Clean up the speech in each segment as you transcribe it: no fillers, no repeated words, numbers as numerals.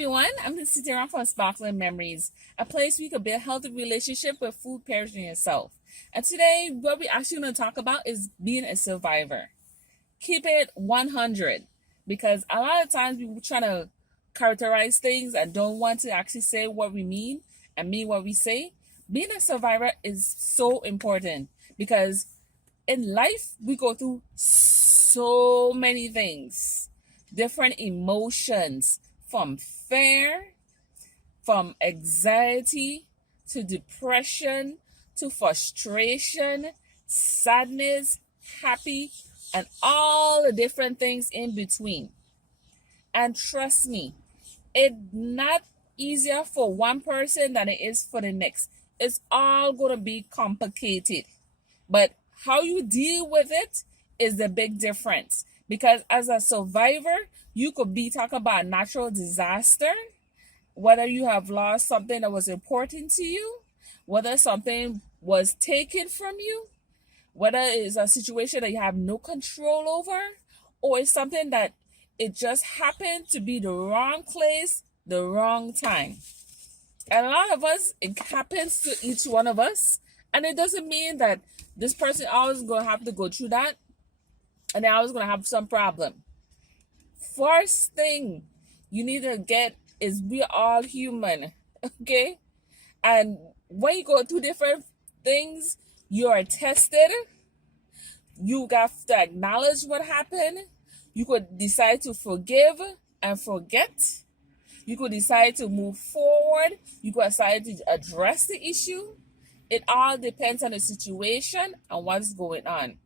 everyone, I'm sitting around from Sparkling Memories, a place where you can build a healthy relationship with food, parents, and yourself. And today, what we're actually going to talk about is being a survivor. Keep it 100, because a lot of times we try to characterize things and don't want to actually say what we mean and mean what we say. Being a survivor is so important because in life we go through so many things, different emotions, from fear, from anxiety to depression to frustration, sadness, happy, and all the different things in between. And trust me, it's not easier for one person than it is for the next. It's all going to be complicated. But how you deal with it is the big difference. Because as a survivor, you could be talking about a natural disaster, whether you have lost something that was important to you, whether something was taken from you, whether it's a situation that you have no control over, or it's something that it just happened to be the wrong place, the wrong time. And a lot of us, it happens to each one of us. And it doesn't mean that this person always going to have to go through that and they're always going to have some problem. First thing you need to get is we're all human, okay? And when you go through different things, you are tested. You got to acknowledge what happened. You could decide to forgive and forget. You could decide to move forward. You could decide to address the issue. It all depends on the situation and what's going on.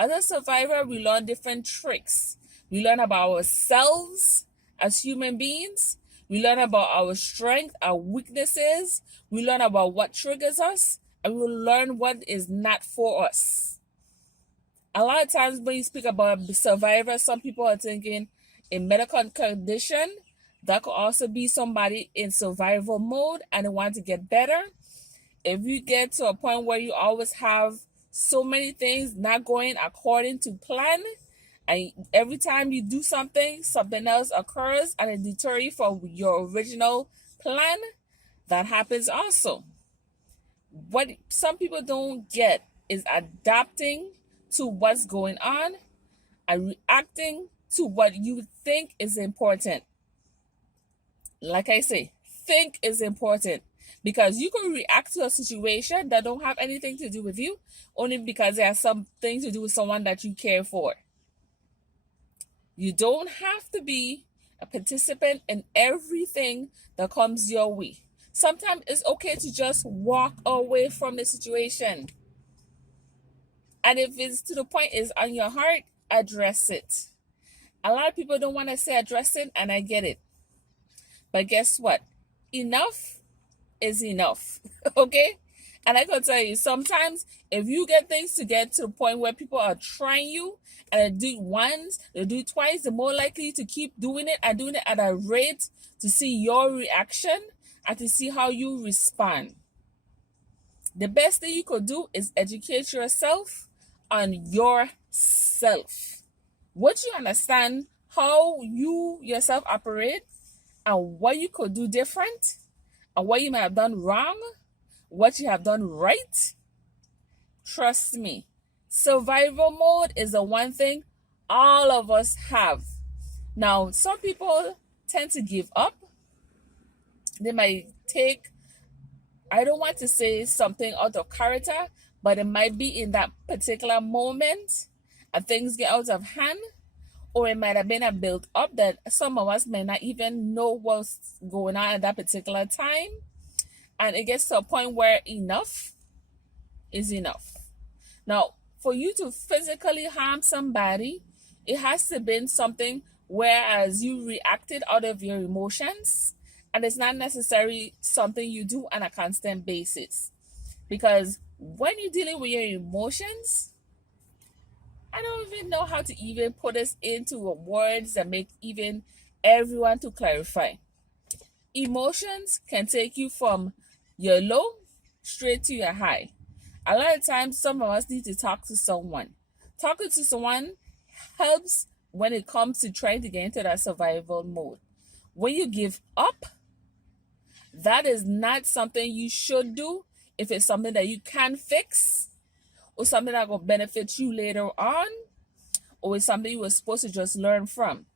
As a survivor, we learn different tricks. We learn about ourselves as human beings. We learn about our strength, our weaknesses. We learn about what triggers us. And we learn what is not for us. A lot of times when you speak about survivors, some people are thinking a medical condition. That could also be somebody in survival mode and they want to get better. If you get to a point where you always have so many things not going according to plan, and every time you do something, something else occurs and it deters you from your original plan, that happens also. What some people don't get is adapting to what's going on and reacting to what you think is important. Like I say, think is important because you can react to a situation that don't have anything to do with you only because it has something to do with someone that you care for. You don't have to be a participant in everything that comes your way. Sometimes it's okay to just walk away from the situation. And if it's to the point is on your heart, address it. A lot of people don't want to say address it, and I get it. But guess what? Enough is enough, okay? And I can tell you, sometimes if you get things to get to the point where people are trying you and they do it once, they do it twice, they're more likely to keep doing it and doing it at a rate to see your reaction and to see how you respond. The best thing you could do is educate yourself on yourself. Once you understand how you yourself operate and what you could do different and what you may have done wrong, what you have done right, trust me, survival mode is the one thing all of us have. Now, some people tend to give up. They might take, I don't want to say something out of character, but it might be in that particular moment and things get out of hand, or it might have been a build up that some of us may not even know what's going on at that particular time. And it gets to a point where enough is enough. Now, for you to physically harm somebody, it has to be something whereas you reacted out of your emotions, and it's not necessarily something you do on a constant basis. Because when you're dealing with your emotions, I don't even know how to even put this into words that make even everyone to clarify. Emotions can take you from your low straight to your high. A lot of times, some of us need to talk to someone. Talking to someone helps when it comes to trying to get into that survival mode. When you give up, that is not something you should do if it's something that you can fix or something that will benefit you later on, or it's something you were supposed to just learn from.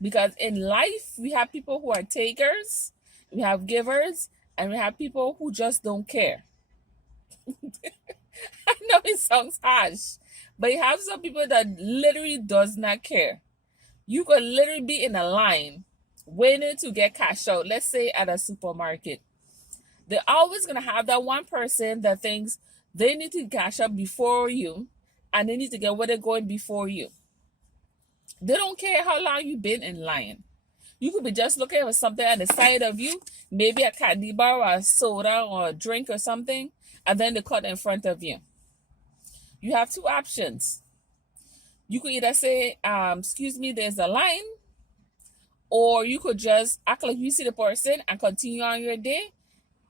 Because in life, we have people who are takers, we have givers, and we have people who just don't care. I know it sounds harsh, but you have some people that literally does not care. You could literally be in a line waiting to get cash out, let's say at a supermarket. They're always going to have that one person that thinks they need to cash out before you and they need to get where they're going before you. They don't care how long you've been in line. You could be just looking for something on the side of you, maybe a candy bar or a soda or a drink or something, and then they cut in front of you. You have two options. You could either say, excuse me, there's a line, or you could just act like you see the person and continue on your day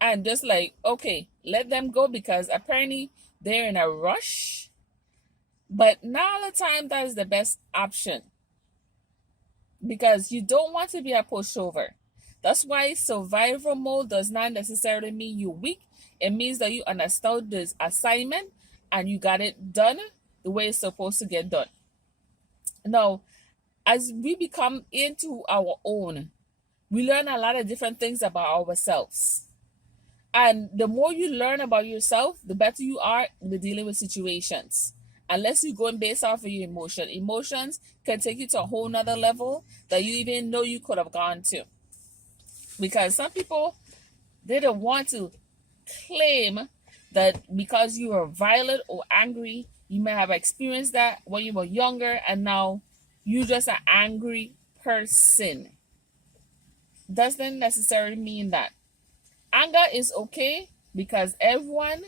and just like, okay, let them go because apparently they're in a rush. But not all the time that is the best option because you don't want to be a pushover. That's why survival mode does not necessarily mean you're weak. It means that you understood this assignment and you got it done the way it's supposed to get done. Now, as we become into our own, we learn a lot of different things about ourselves. And the more you learn about yourself, the better you are in dealing with situations. Unless you're going based off of your emotion. Emotions can take you to a whole nother level that you even know you could have gone to. Because some people, they don't want to claim that because you are violent or angry, you may have experienced that when you were younger and now you're just an angry person. Doesn't necessarily mean that. Anger is okay because everyone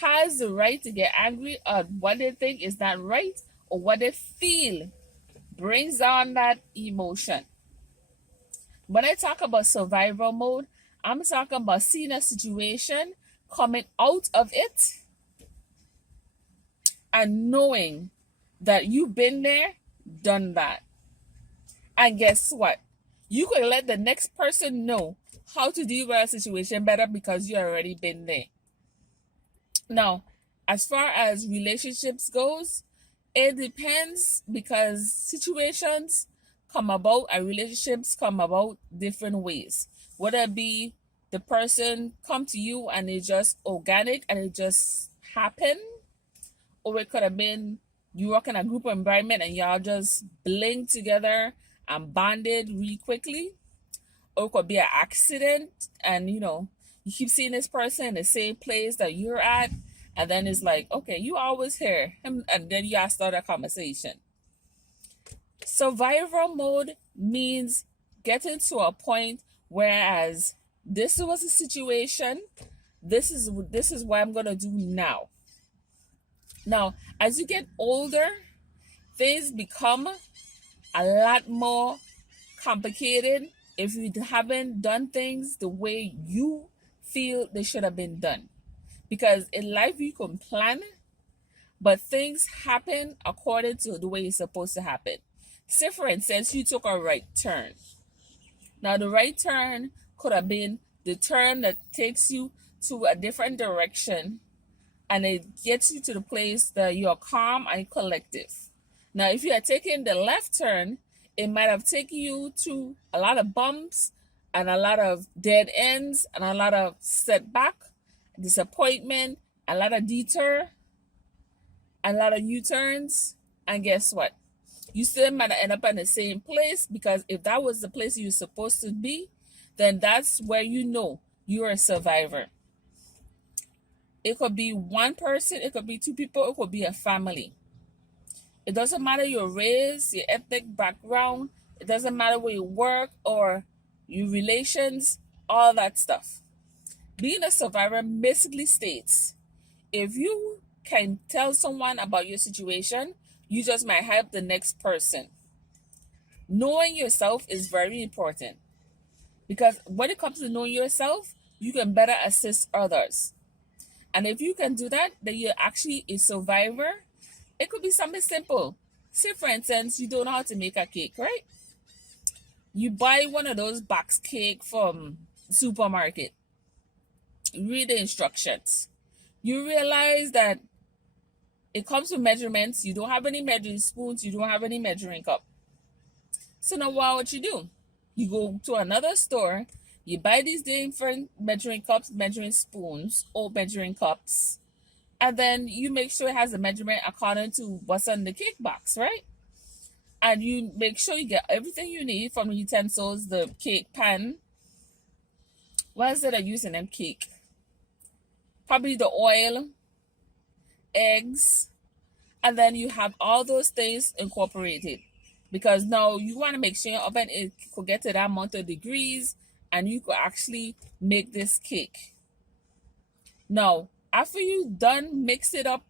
has the right to get angry at what they think is not right or what they feel brings on that emotion. When I talk about survival mode, I'm talking about seeing a situation, coming out of it, and knowing that you've been there, done that. And guess what? You could let the next person know how to deal with a situation better because you already been there. Now, as far as relationships goes, it depends because situations come about and relationships come about different ways. Whether it be the person come to you and it's just organic and it just happened, or it could have been you work in a group environment and y'all just blink together and bonded really quickly, or it could be an accident and you keep seeing this person in the same place that you're at, and then it's like, okay, you always here, and then you guys start a conversation. Survival mode means getting to a point whereas this was a situation, this is what I'm gonna do now. Now, as you get older, things become a lot more complicated if you haven't done things the way you feel they should have been done. Because in life, you can plan, but things happen according to the way it's supposed to happen. Say, for instance, you took a right turn. Now, the right turn could have been the turn that takes you to a different direction and it gets you to the place that you're calm and collective. Now, if you had taken the left turn, it might have taken you to a lot of bumps and a lot of dead ends and a lot of setback, disappointment, a lot of detour, a lot of U-turns. And guess what? You still might end up in the same place because if that was the place you're supposed to be, then that's where you know you're a survivor. It could be one person, it could be two people, it could be a family. It doesn't matter your race, your ethnic background, it doesn't matter where you work or your relations, all that stuff. Being a survivor basically states if you can tell someone about your situation, you just might help the next person. Knowing yourself is very important because when it comes to knowing yourself, you can better assist others. And if you can do that, then you're actually a survivor. It could be something simple. Say, for instance, you don't know how to make a cake, right? You buy one of those box cake from supermarket. Read the instructions. You realize that it comes with measurements. You don't have any measuring spoons. You don't have any measuring cup. So now what you do? You go to another store. You buy these different measuring cups, measuring spoons, or measuring cups, and then you make sure it has a measurement according to what's on the cake box, right? And you make sure you get everything you need from the utensils, the cake pan. What is it I use in them cake? Probably the oil, eggs, and then you have all those things incorporated. Because now you want to make sure your oven it could get to that amount of degrees and you could actually make this cake. Now, after you done mix it up,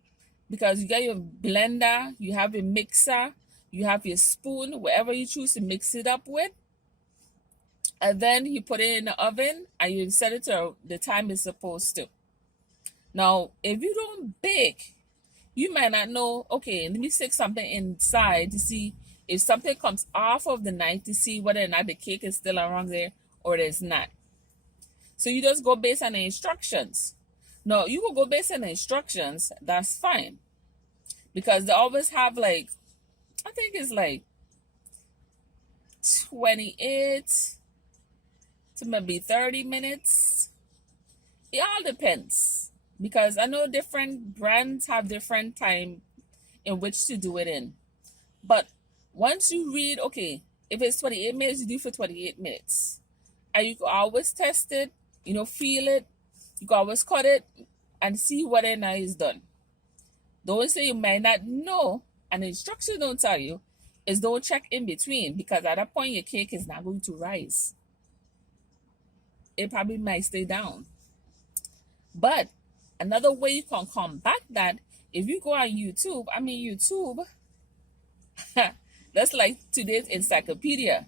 because you got your blender, you have your mixer, you have your spoon, whatever you choose to mix it up with, and then you put it in the oven and you set it to the time it's supposed to. Now, if you don't bake, you might not know, okay, let me stick something inside to see if something comes off of the knife to see whether or not the cake is still around there or it is not. So you just go based on the instructions. No, you will go based on the instructions, that's fine. Because they always have like, I think it's like 28 to maybe 30 minutes. It all depends. Because I know different brands have different time in which to do it in. But once you read, okay, if it's 28 minutes, you do for 28 minutes. And you can always test it, feel it. You can always cut it and see whether or not it's done. The only thing you might not know, and the instructions don't tell you, is don't check in between, because at that point your cake is not going to rise. It probably might stay down. But another way you can combat that, if you go on YouTube, YouTube, that's like today's encyclopedia.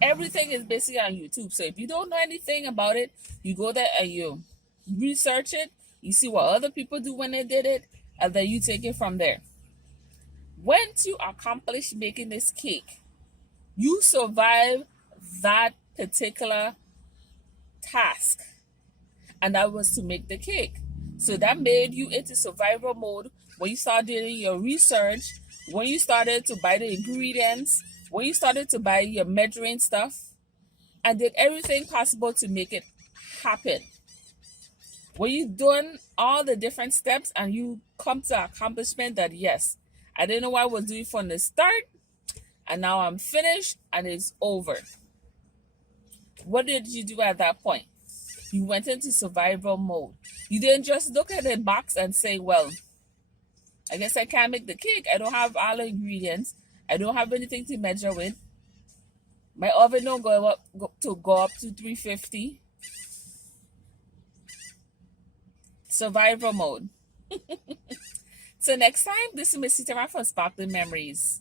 Everything is basically on YouTube. So if you don't know anything about it, you go there and you research it, you see what other people do when they did it, and then you take it from there. Once you accomplish making this cake, you survive that particular task, and that was to make the cake. So that made you into survival mode when you started doing your research, when you started to buy the ingredients, when you started to buy your measuring stuff, and did everything possible to make it happen. When you've done all the different steps and you come to accomplishment that, yes, I didn't know what I was doing from the start, and now I'm finished and it's over. What did you do at that point? You went into survival mode. You didn't just look at the box and say, well, I guess I can't make the cake. I don't have all the ingredients. I don't have anything to measure with. My oven don't go up to 350. Survival mode. So next time, this is Miss Sitara from Sparkling Memories.